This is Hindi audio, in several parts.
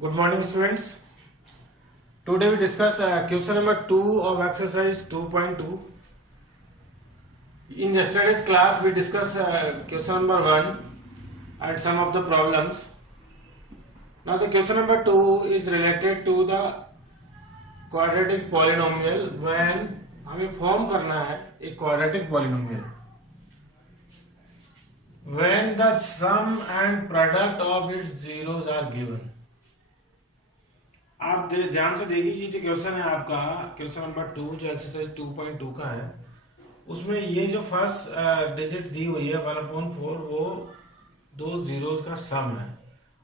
Good morning, students. Today we discuss question number 2 of exercise 2.2. In yesterday's class we discussed question number 1 and some of the problems. Now the question number 2 is related to the quadratic polynomial when हमें फॉर्म करना है एक quadratic polynomial when the sum and product of its zeros are given. आप ध्यान से देखिए ये जो क्वेश्चन है आपका क्वेश्चन नंबर 2 जो एक्सरसाइज 2.2 का है उसमें ये जो फर्स्ट डिजिट दी हुई है 1/4 वो दो जीरोस का सम है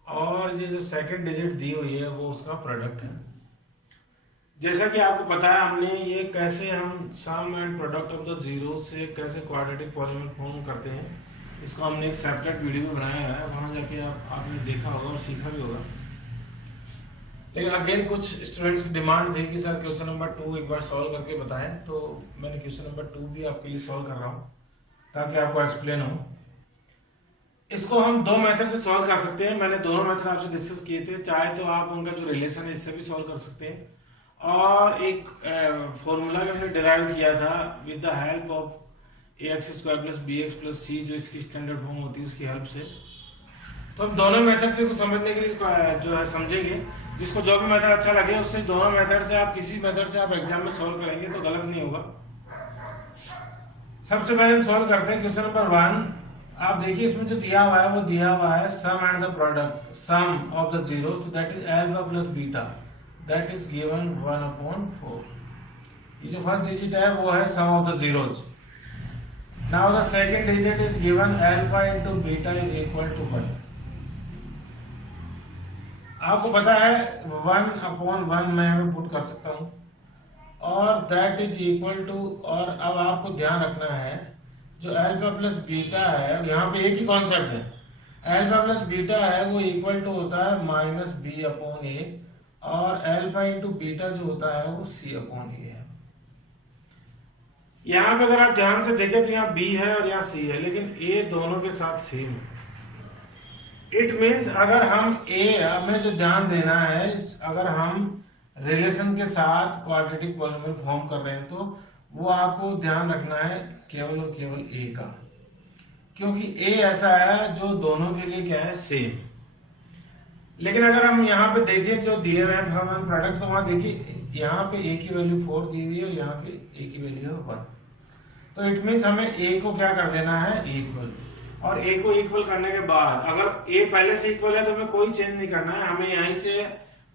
और ये जो सेकंड डिजिट दी हुई है वो उसका प्रोडक्ट है। जैसा कि आपको पता है हमने ये कैसे हम sum and product of the zeros से कैसे क्वाड्रेटिक पॉलिनोमियल फॉर्म करते हैं इसका हमने एक सेपरेट वीडियो बनाया है, वहां जाके आपने देखा होगा और सीखा भी होगा। लेकिन अगेन कुछ स्टूडेंट्स की डिमांड थी कि सर क्वेश्चन नंबर 2 एक बार सॉल्व करके बताएं, तो मैंने क्वेश्चन नंबर 2 भी आपके लिए सॉल्व कर रहा हूं ताकि आपको एक्सप्लेन हो। इसको हम दो मेथड से सॉल्व कर सकते हैं, मैंने दोनों मेथड आपसे डिस्कस किए थे। चाहे तो आप उनका जो रिलेशन है इससे भी सॉल्व कर सकते हैं और एक फॉर्मूला भी हमने डिराइव किया था with the help of ax² + bx + c जो इसकी स्टैंडर्ड फॉर्म होती है उसकी हेल्प से। तो हम दोनों मेथड से समझने के लिए जो है समझेंगे, जिसको जो भी मेथड अच्छा लगे उससे दोनों मेथड से आप किसी मेथड से आप एग्जाम में सॉल्व करेंगे तो गलत नहीं होगा। सबसे पहले हम सॉल्व करते हैं क्वेश्चन नंबर 1। आप देखिए इसमें जो दिया हुआ है वो दिया हुआ है sum and the product sum of the zeros, तो that is alpha plus beta that is given 1/4। ये जो फर्स्ट डिजिट है वो है sum of the zeros. Now the second digit is given alpha into beta is equal to 1। आपको पता है 1/1 मैं यहाँ पे पुट कर सकता हूं और दैट इज इक्वल टू, और अब आपको ध्यान रखना है जो अल्फा प्लस बीटा है यहाँ पे एक ही कॉन्सेप्ट है, अल्फा प्लस बीटा है वो इक्वल टू होता है -b/a और अल्फा इंटू बीटा जो होता है वो c/a है। यहाँ पे अगर आप ध्यान से देखें तो यहाँ b है और यहाँ c है, लेकिन a दोनों के साथ सेम है। इट मीन्स अगर हम हमें जो ध्यान देना है अगर हम रिलेशन के साथ क्वाड्रेटिक पॉलिनोमियल फॉर्म कर रहे हैं तो वो आपको ध्यान रखना है केवल और केवल a का, क्योंकि a ऐसा है जो दोनों के लिए क्या है सेम। लेकिन अगर हम यहाँ पे देखिए जो दिए हुए हैं कॉमन प्रोडक्ट, तो वहां देखिए यहाँ पे a की वैल्यू 4 दी हुई है और यहाँ पे a की वैल्यू है 1। तो इट मीन्स हमें a को क्या कर देना है इक्वल, और a को इक्वल करने के बाद अगर a पहले से इक्वल है तो हमें कोई चेंज नहीं करना है, हमें यहीं से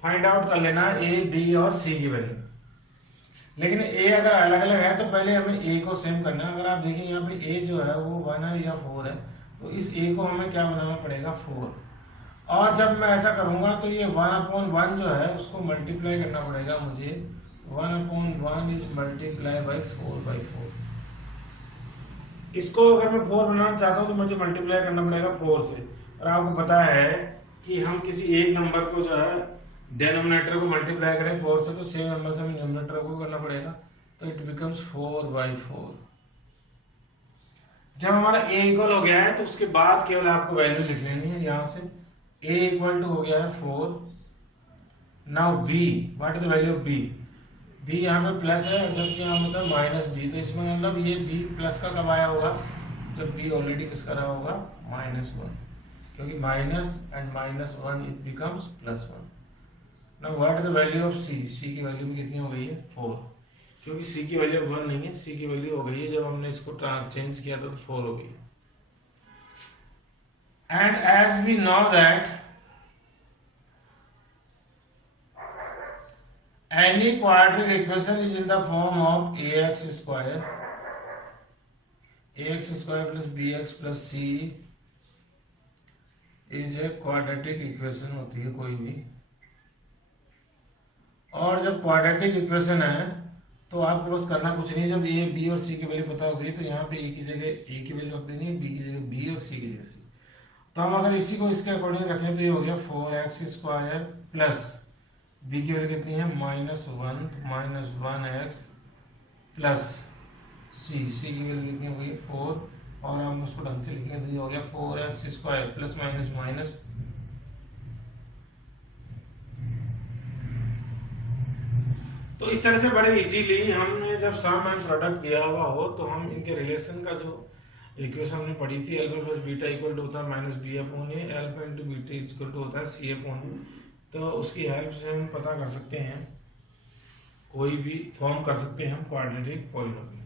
फाइंड आउट कर लेना है a, b और c की वैल्यू। लेकिन a अगर अलग अलग है तो पहले हमें a को सेम करना है। अगर आप देखिए यहाँ पे a जो है वो 1 है या 4 है, तो इस a को हमें क्या बनाना पड़ेगा 4। और जब मैं ऐसा करूंगा तो ये 1/1 जो है उसको मल्टीप्लाई करना पड़ेगा मुझे। 1/1 इज मल्टीप्लाई बाई 4/4। इसको अगर मैं 4 बनाना चाहता हूं तो मुझे मल्टीप्लाई करना पड़ेगा 4 से। और आपको पता है कि हम किसी एक नंबर को जो है डिनोमिनेटर को मल्टीप्लाई करें 4 से तो सेम नंबर से हमें न्यूमरेटर को करना पड़ेगा, तो इट बिकम्स 4/4। जब हमारा a इक्वल हो गया है तो उसके बाद केवल आपको वैल्यू लिख लेनी है। यहां से a इक्वल टू हो गया है 4। Now b, what is the value of b? b यहाँ पे प्लस है जबकि यहाँ होता है -b, तो इसमें मतलब ये b प्लस का कब आया होगा जब b ऑलरेडी किसका रहा होगा -1, क्योंकि minus and -1 it becomes +1। Now what is the value of c? c की वैल्यू भी कितनी हो गई है 4, क्योंकि c की वैल्यू 1 नहीं है, c की वैल्यू हो गई है जब हमने इसको चेंज किया था तो 4 हो गई। And as we know that any quadratic equation is in the form of ax² plus bx plus c is a quadratic equation होती है कोई भी। और जब क्वाड्रेटिक इक्वेशन है तो आपको बस करना कुछ नहीं, जब a b और c की वैल्यू पता हो गई तो यहाँ पे a की जगह a की वैल्यू रख देनी है, b की जगह b और c की जगह c। तो हम अगर इसी को इसके अकॉर्डिंग रखें तो ये हो गया 4x² प्लस b की वैल्यू कितनी है -1 तो -1x प्लस c की वैल्यू कितनी हो गई 4, और हम उसको ढंग से लिखेंगे तो ये हो गया 4x² प्लस माइनस माइनस तो इस तरह से बड़े इजीली हमने जब सम एंड प्रोडक्ट दिया हुआ हो तो हम इनके रिलेशन का जो इक्वेशन हमने पढ़ी थी alpha plus beta equal to होता है minus b upon a, alpha into beta equal to होता है सी अपॉन ए, तो उसकी हेल्प से हम पता कर सकते हैं, कोई भी फॉर्म कर सकते हैं हम क्वाड्रेटिक पॉलिनोमियल।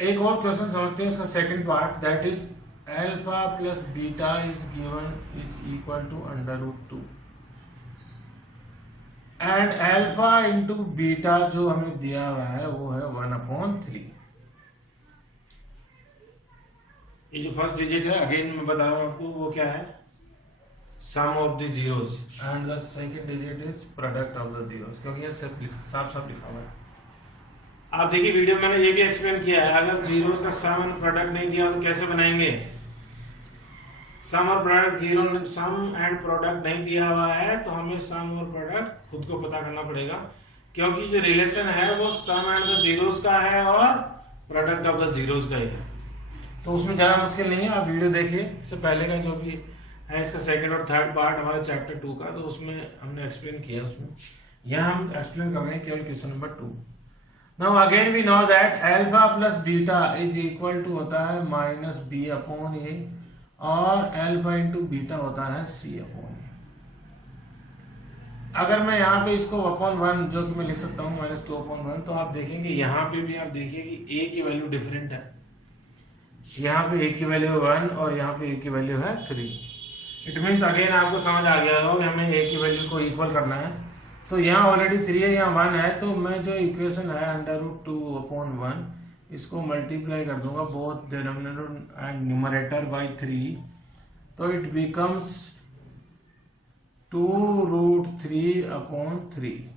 एक और क्वेश्चन समझते हैं इसका second part, that is alpha plus beta is given is equal to under root 2 and alpha into beta जो हमें दिया हुआ है वो है 1/3। ये जो फर्स्ट डिजिट है अगेन मैं बता रहा हूं आपको वो क्या है, sum of the zeros, and the second digit is product of the zeros, क्योंकि ये साफ साफ लिखा हुआ है। आप देखिए वीडियो में मैंने ये भी एक्सप्लेन किया है, अगर जीरोस का सम एंड प्रोडक्ट नहीं दिया तो कैसे बनाएंगे, सम और product zero, sum and product नहीं दिया हुआ है तो हमें सम और प्रोडक्ट खुद को पता करना पड़ेगा, क्योंकि जो रिलेशन है वो सम एंड द जीरोस का है और प्रोडक्ट ऑफ द जीरोस का है, तो उसमें ज्यादा मुश्किल नहीं है। आप वीडियो देखिए, इससे पहले का जो भी है इसका सेकंड और थर्ड पार्ट हमारे चैप्टर 2 का, तो उसमें हमने एक्सप्लेन किया, उसमें यहाँ हम एक्सप्लेन कर रहे हैं केवल question number 2। Now again we know that alpha plus beta is equal to होता है माइनस बी अपॉन ए और अल्फा इंटू बीटा होता है सी अपॉन ए। अगर मैं यहाँ पे इसको अपॉन 1 जो कि मैं लिख सकता हूँ -2/1, तो आप देखेंगे यहाँ पे भी आप देखिए कि a की वैल्यू डिफरेंट है, यहाँ पे a की वैल्यू 1 और यहाँ पे a की वैल्यू है 3। इट मीन्स अगेन आपको समझ आ गया होगा हमें a की वैल्यू को इक्वल करना है, तो यहाँ ऑलरेडी 3 है, यहाँ 1 है, तो मैं जो इक्वेशन है √2/1 इसको मल्टीप्लाई कर दूंगा both denominator and numerator bye 3, तो इट बिकम्स 2√3/3।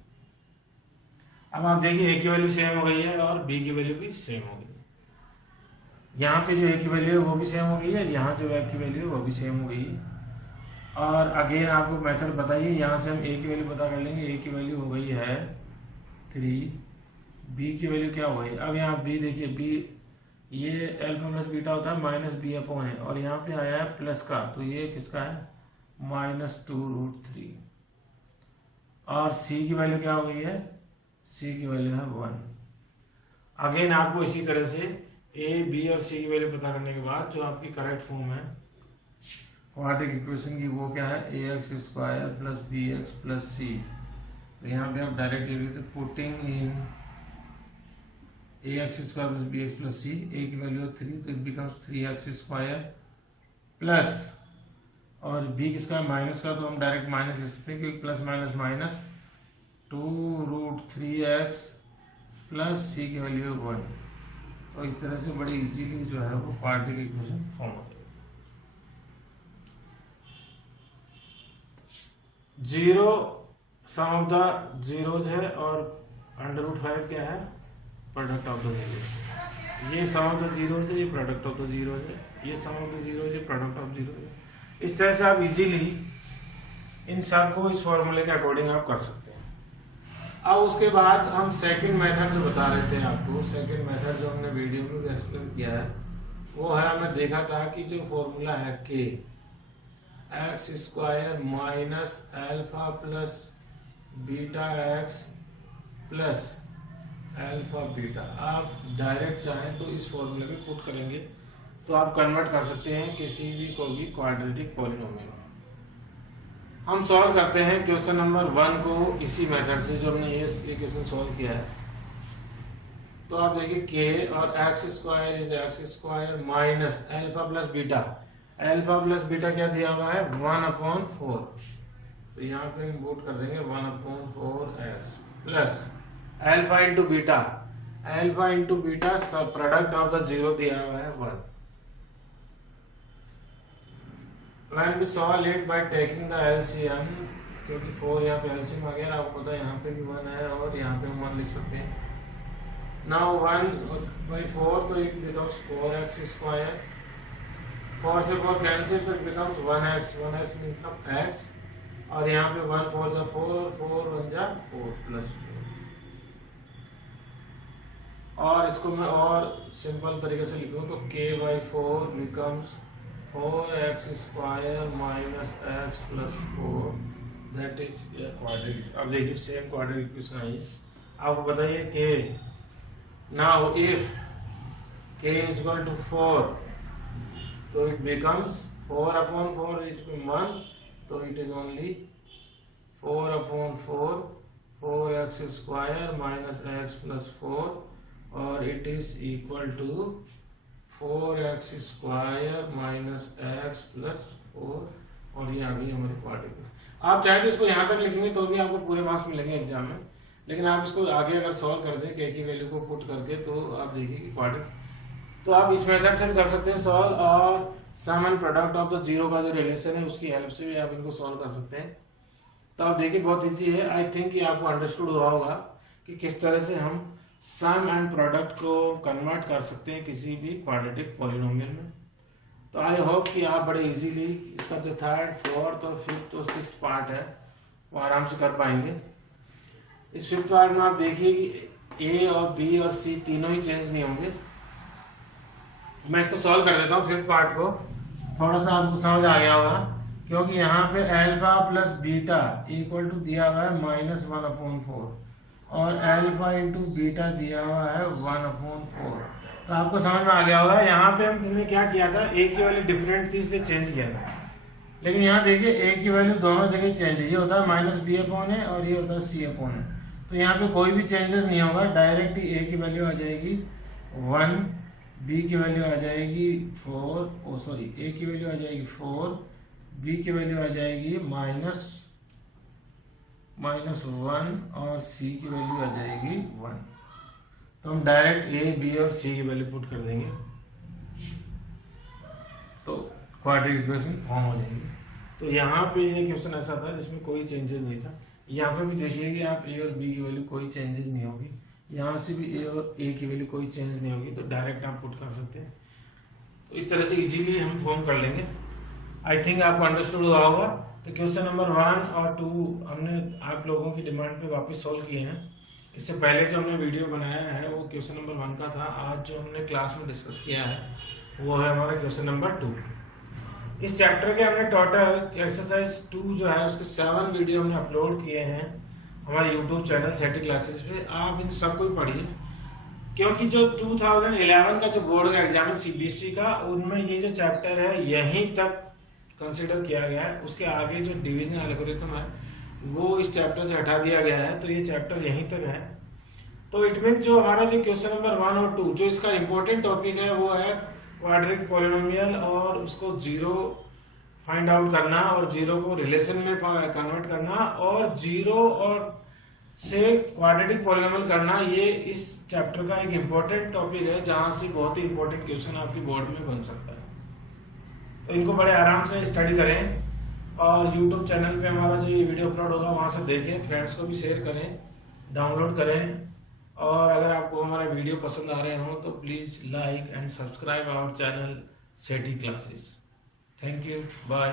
अब आप देखिए a की वैल्यू सेम हो गई है और b की वैल्यू भी सेम हो गई है, यहाँ पे जो a की वैल्यू है वो भी सेम हो गई है, यहाँ जो a की वैल्यू है वो भी सेम हो गई है। और अगेन आपको मेथड बताइए, यहाँ से हम a की वैल्यू पता कर लेंगे, a की वैल्यू हो गई है 3, b की वैल्यू क्या हो गई, अब यहाँ b देखिए, b ये अल्फा प्लस बीटा होता है माइनस बी अपॉन है, और यहाँ पे आया है प्लस का, तो ये किसका है -2√3, और c की वैल्यू क्या हो गई है, c की वैल्यू है 1। अगेन आपको इसी तरह से a, b और c की वैल्यू पता करने के बाद जो आपकी करेक्ट फॉर्म है क्वाड्रेटिक इक्वेशन की वो क्या है, ax square plus bx plus c, तो यहाँ पे आप डायरेक्ट ले लेते, putting in ax square plus bx plus c, a की वैल्यू 3 तो it becomes 3x square plus, और b किसका माइनस का, तो हम डायरेक्ट माइनस लिख सकते हैं क्योंकि plus minus minus, 2√3x plus c की वैल्यू 1, तो इस तरह से बड़ी इजीली जो है वो क्वाड्रेटिक इक्वेशन फॉर्म हो जाएगी। Zero sum of the zeros है और √5 क्या है, प्रोडक्ट ऑफ द जीरो, ये सम ऑफ द जीरोज है, ये प्रोडक्ट ऑफ द जीरोज है, ये सम ऑफ द जीरोज है, प्रोडक्ट ऑफ जीरो है। इस तरह से आप इजीली इन सब को इस फॉर्मूले के अकॉर्डिंग आप कर सकते हैं। अब उसके बाद हम सेकंड मेथड जो बता रहे थे आपको, सेकंड मेथड जो हमने वीडियो में भी एक्सप्लेन किया है वो है, हमने देखा था कि जो फॉर्मूला है k x square minus alpha plus beta x plus alpha beta, आप डायरेक्ट चाहें तो इस फॉर्मूले में पुट करेंगे तो आप कन्वर्ट कर सकते हैं किसी भी को भी क्वाड्रेटिक पॉलिनोमियल में। हम सॉल्व करते हैं क्वेश्चन नंबर 1 को इसी मेथड से जो हमने ये क्वेश्चन सॉल्व किया है, तो आप देखिए k और x square is x square minus alpha plus beta, alpha plus beta क्या दिया हुआ है 1/4, तो यहाँ पे हम पुट कर देंगे 1/4x plus alpha into beta, alpha into beta सब प्रोडक्ट ऑफ द जीरो दिया हुआ है 1। When we solve it by taking the LCM, क्योंकि 4 यहाँ पे LCM आ गया, आपको पता है यहाँ पे भी 1 है और यहाँ पे हम 1 लिख सकते हैं। Now 1/4 तो it becomes 4x स्क्वायर, 4 से 4 कैंसिल तो it becomes 1x, 1x मतलब x, और यहाँ पे 1 4 जा 4 और 4 1 जा 4 प्लस 4, और इसको मैं और सिंपल तरीके से लिखूं तो k/4 becomes 4x square minus x plus 4, that that is quadratic. अब देखिए सेम क्वाड्रेटिक इक्वेशन आई, आपको बताइए k, now if k is equal to 4 तो इट बिकम्स 4/4 इज 1, तो it is only 4/4 4x square minus x plus 4 और it is equal to 4x square minus x plus 4 और ये आ गई हमारी क्वाड्रेटिक। आप चाहे तो इसको यहाँ तक लिखेंगे तो भी आपको पूरे मार्क्स मिलेंगे एग्जाम में, लेकिन आप इसको आगे अगर सॉल्व कर दें k की वैल्यू को पुट करके तो आप देखिए कि क्वाड्रेटिक, तो आप इस मेथड से कर सकते हैं सॉल्व, और sum and product of the zero का जो रिलेशन है उसकी हेल्प से भी आप इनको सॉल्व कर सकते हैं। तो आप देखिए बहुत इजी है। आई थिंक कि आपको अंडरस्टूड हुआ होगा कि किस तरह से हम सम एंड प्रोडक्ट को कन्वर्ट कर सकते हैं किसी भी क्वाड्रेटिक पॉलिनोमियल में। तो आई होप कि आप बड़े इजीली इसका जो थर्ड, फोर्थ और फिफ्थ और सिक्स्थ पार्ट है वो आराम से कर पाएंगे। इस फिफ्थ पार्ट में आप देखिए कि ए और बी और सी तीनों ही चेंज नहीं होंगे। मैं इसको सॉल्व कर देता हूँ फिफ्थ पार्ट को, थोड़ा सा आपको समझ आ गया होगा, क्योंकि यहाँ पे alpha plus beta equal to दिया हुआ है -1/4 और अल्फा इंटू बीटा दिया हुआ है 1/4। तो आपको समझ में आ गया होगा यहाँ पे हमने क्या किया था, ए की वैल्यू डिफरेंट थी इसलिए चेंज किया था, लेकिन यहाँ देखिए ए की वैल्यू दोनों जगह चेंज है, ये होता है -b/a और ये होता है c/a। तो यहाँ पे कोई भी चेंजेस नहीं होगा, डायरेक्ट ही ए की वैल्यू आ जाएगी 1, बी की वैल्यू आ जाएगी 4, ए की वैल्यू आ जाएगी 4, बी की वैल्यू आ जाएगी -1 और सी की वैल्यू आ जाएगी 1। तो हम डायरेक्ट ए, बी और सी की वैल्यू पुट कर देंगे तो क्वाड्रेटिक इक्वेशन फॉर्म हो जाएगी। तो यहाँ पे ये क्वेश्चन ऐसा था जिसमें कोई चेंजेस नहीं था। यहाँ पे भी देखिए कि आप ए और बी की वैल्यू कोई चेंजेस नहीं होगी, यहाँ से भी ए और ए की वैल्यू कोई चेंज नहीं होगी, तो डायरेक्ट आप पुट कर सकते हैं। तो इस तरह से इजीली हम फॉर्म कर लेंगे। आई थिंक आपको अंडरस्टूड हुआ होगा। तो क्वेश्चन नंबर 1 और 2 हमने आप लोगों की डिमांड पे वापस सॉल्व किए हैं। इससे पहले जो हमने वीडियो बनाया है वो क्वेश्चन नंबर 1 का था। आज जो हमने क्लास में डिस्कस किया है वो है हमारा क्वेश्चन नंबर 2। इस चैप्टर के हमने टोटल एक्सरसाइज 2 जो है उसके 7 वीडियो हमने अपलोड किए हैं हमारे यूट्यूब चैनल सेटी क्लासेस पे। आप इन सबको ही पढ़िए, क्योंकि जो 2011 का जो बोर्ड का एग्जाम है सीबीएसई का, उनमें ये जो चैप्टर है यहीं तक कंसीडर किया गया है। उसके आगे जो डिवीजन एल्गोरिथम है वो इस चैप्टर से हटा दिया गया है, तो ये चैप्टर यहीं तक है। तो इट मीन जो हमारा जो क्वेश्चन नंबर 1 और 2 जो इसका इंपॉर्टेंट टॉपिक है वो है क्वाड्रेटिक पॉलिनोमियल और उसको जीरो फाइंड आउट करना और जीरो को रिलेशन में कन्वर्ट करना और जीरो और से क्वाड्रेटिक पॉलिनोमियल करना। ये इस चैप्टर का एक इंपॉर्टेंट टॉपिक है जहां से बहुत ही इंपॉर्टेंट क्वेश्चन आपकी बोर्ड में बन सकता है। तो इनको बड़े आराम से स्टडी करें और YouTube चैनल पे हमारा जो ये वीडियो अपलोड होगा वहां से देखें, फ्रेंड्स को भी शेयर करें, डाउनलोड करें, और अगर आपको हमारा वीडियो पसंद आ रहे हो तो please like and subscribe our channel Setty classes. Thank you, bye.